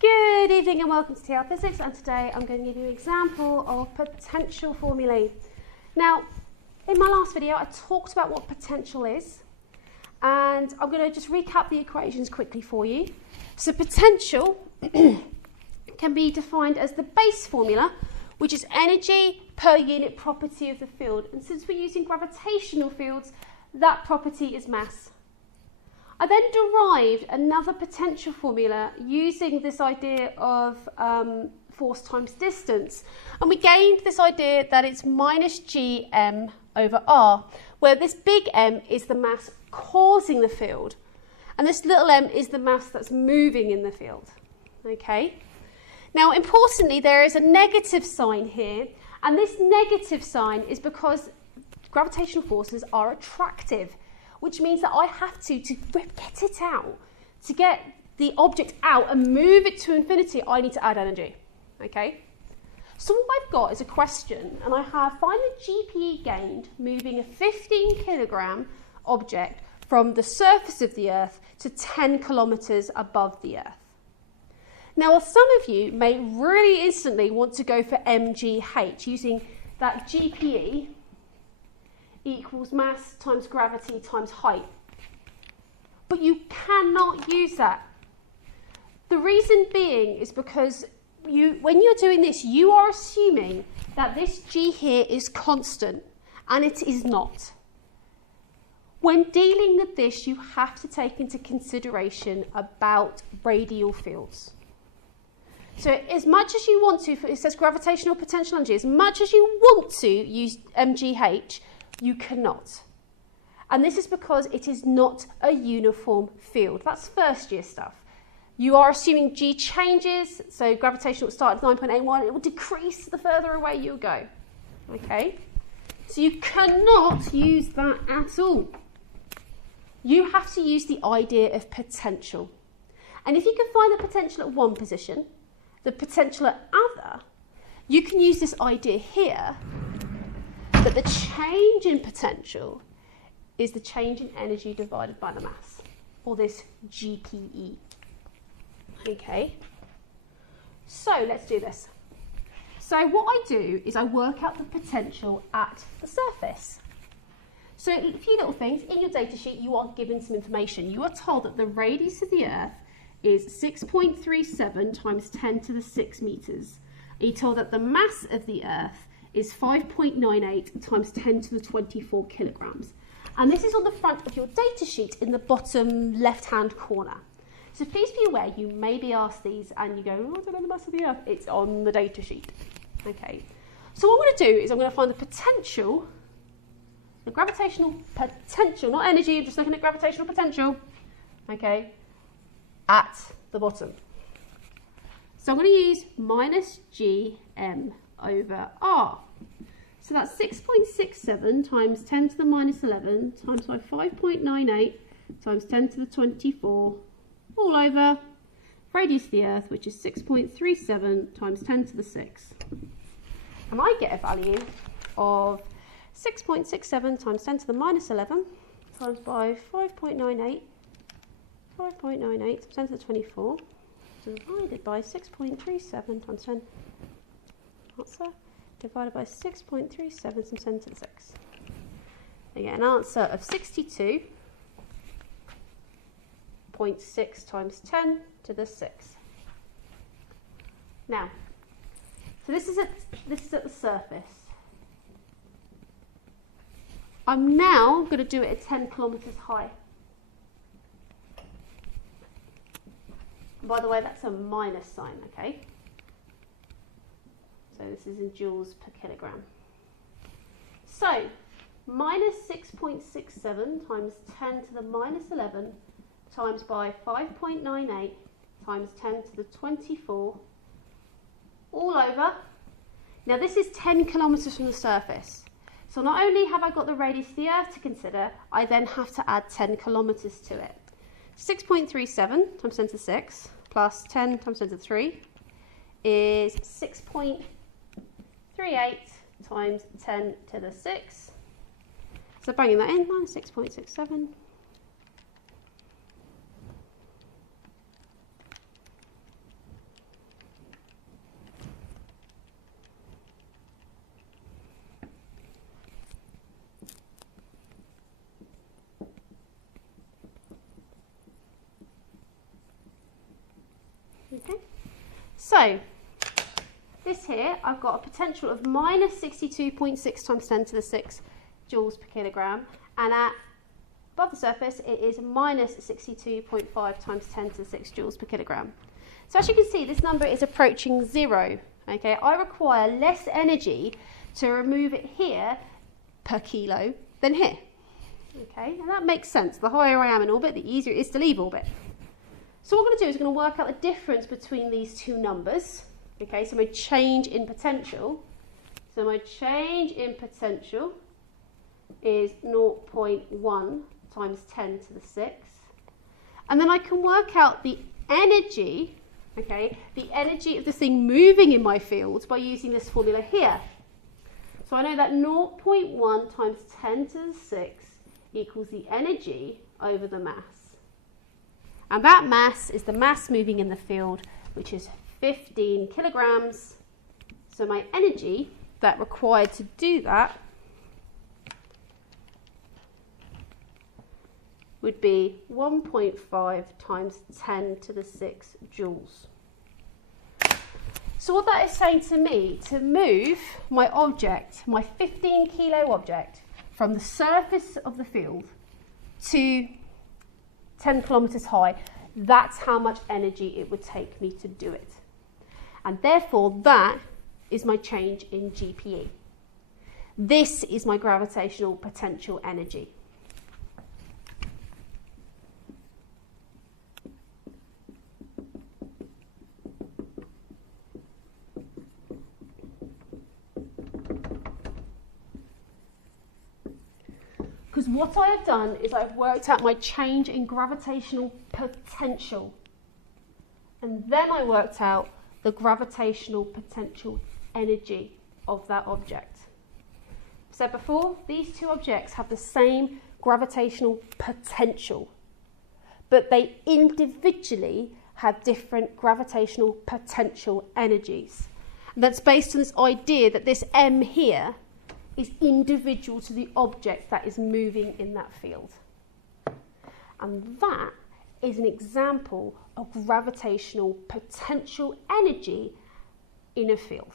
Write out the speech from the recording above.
Good evening and welcome to AQA Physics, and today I'm going to give you an example of potential formulae. Now, in my last video I talked about what potential is, and I'm going to just recap the equations quickly for you. So potential can be defined as the base formula, which is energy per unit property of the field, and since we're using gravitational fields, that property is mass. I then derived another potential formula using this idea of force times distance, and we gained this idea that it's minus gm over r, where this big M is the mass causing the field and this little m is the mass that's moving in the field. Okay. Now, importantly, there is a negative sign here, and this negative sign is because gravitational forces are attractive, which means that I have to get it out, to get the object out and move it to infinity, I need to add energy, okay? So what I've got is a question, and I have find the GPE gained moving a 15 kilogram object from the surface of the Earth to 10 kilometers above the Earth. Now, some of you may really instantly want to go for mgh, using that GPE equals mass times gravity times height. But you cannot use that. The reason being is because when you're doing this, you are assuming that this G here is constant, and it is not. When dealing with this, you have to take into consideration about radial fields. So as much as you want to, it says gravitational potential energy, as much as you want to use mgh, you cannot. And this is because it is not a uniform field. That's first year stuff. You are assuming G changes, so gravitational will start at 9.81, it will decrease the further away you go. Okay? So you cannot use that at all. You have to use the idea of potential. And if you can find the potential at one position, the potential at other, you can use this idea here that the change in potential is the change in energy divided by the mass, or this GPE. Okay, so let's do this. So what I do is I work out the potential at the surface. So a few little things. In your data sheet, you are given some information. You are told that the radius of the Earth is 6.37 times 10 to the 6 meters. You're told that the mass of the Earth is 5.98 times 10 to the 24 kilograms. And this is on the front of your data sheet in the bottom left-hand corner. So please be aware, you may be asked these and you go, oh, I don't know the mass of the Earth. It's on the data sheet. Okay. So what I'm going to do is I'm going to find the potential, the gravitational potential, not energy, I'm just looking at gravitational potential, okay, at the bottom. So I'm going to use minus gm over r. So that's 6.67 times 10 to the minus 11 times by 5.98 times 10 to the 24 all over radius of the Earth, which is 6.37 times 10 to the 6. And I get a value of 6.67 times 10 to the minus 11 times by 5.98 times 10 to the 24 divided by 6.37 times 10. Answer divided by 6.37 times 10 to the 6. I get an answer of 62.6 times 10 to the 6. Now, so this is at the surface. I'm now going to do it at 10 kilometers high. By the way, that's a minus sign, okay? So this is in joules per kilogram. So, minus 6.67 times 10 to the minus 11 times by 5.98 times 10 to the 24 all over. Now this is 10 kilometres from the surface. So not only have I got the radius of the Earth to consider, I then have to add 10 kilometres to it. 6.37 times 10 to the 6 plus 10 times 10 to the 3 is 6.38 times 10 to the 6. So bringing that in, minus 6.67 Okay, so this here, I've got a potential of minus 62.6 times 10 to the 6 joules per kilogram, and above the surface it is minus 62.5 times 10 to the 6 joules per kilogram. So as you can see, this number is approaching 0. Okay, I require less energy to remove it here per kilo than here. Okay, and that makes sense. The higher I am in orbit, the easier it is to leave orbit. So what we're going to do is we're going to work out the difference between these two numbers. Okay, so my change in potential. So my change in potential is 0.1 times 10 to the 6. And then I can work out the energy, okay, the energy of the thing moving in my field by using this formula here. So I know that 0.1 times 10 to the 6 equals the energy over the mass. And that mass is the mass moving in the field, which is 15 kilograms. So my energy that required to do that would be 1.5 times 10 to the 6 joules. So what that is saying to me, to move my object, my 15 kilo object, from the surface of the field to 10 kilometers high, that's how much energy it would take me to do it. And therefore, that is my change in GPE. This is my gravitational potential energy. Because what I have done is I've worked out my change in gravitational potential. And then I worked out the gravitational potential energy of that object. So before, these two objects have the same gravitational potential, but they individually have different gravitational potential energies. And that's based on this idea that this M here is individual to the object that is moving in that field. And that is an example of gravitational potential energy in a field.